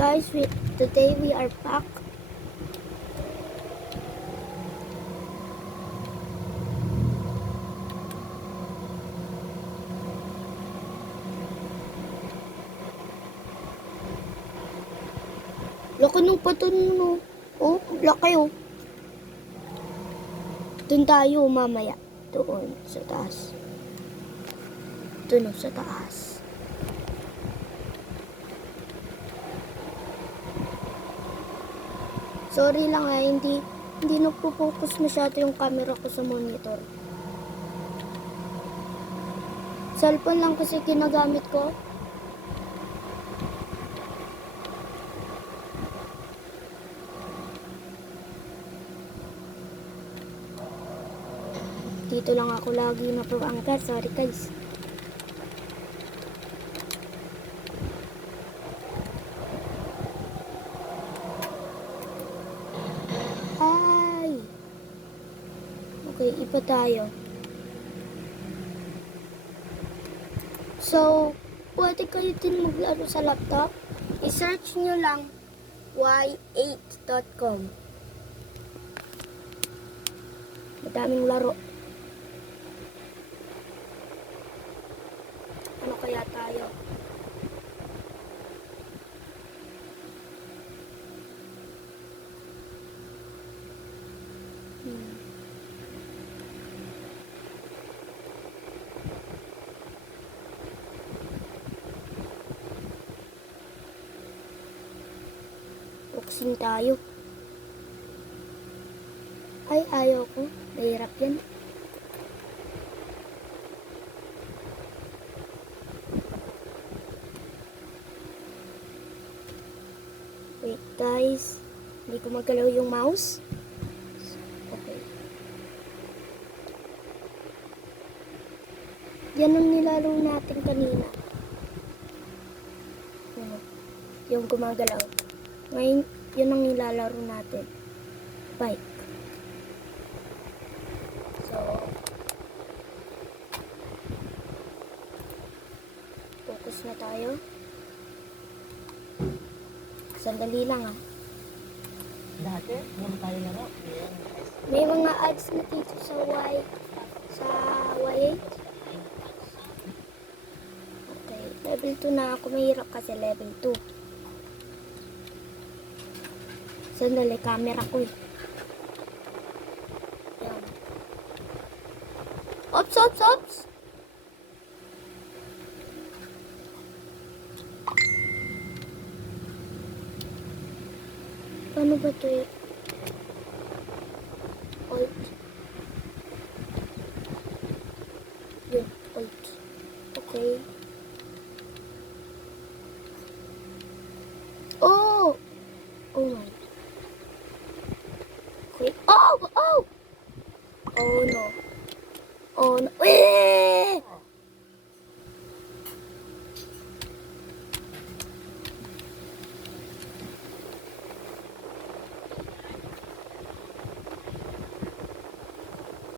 guys, today we are back. Laki nung paton no. Oh, laki oh. Doon tayo mamaya. Doon sa taas. Doon sa taas. Sorry lang hindi nagpo-focus masyado yung camera ko sa monitor. Cellphone lang kasi ginagamit ko. Dito lang ako lagi napapangkat. Sorry guys. Hi! Okay, iba tayo. So, pwede kayo din maglaro sa laptop. I-search nyo lang y8.com. Madaming laro. Ano kaya tayo? Boxing tayo. Ay, ayaw ko. Mahirap yan. Wait guys. Hindi ko magalaw yung mouse. Okay. Yan ang nilaro natin kanina. Yung gumagalaw. Ngayon, yun ang nilalaro natin. Bike. So, focus na tayo. Sandali lang ah. Dati, nung tayo laro, May mga ads na dito sa Y8. Okay, level 2 na ako. Mahirap kasi level 2. Sandali, camera ko eh. Yan. Ops, ops, ops! Paano ba ito eh? Alt. Yun, alt. Okay. Oh! Oh my. Okay. Oh! Oh! Oh no. Oh no. Wait!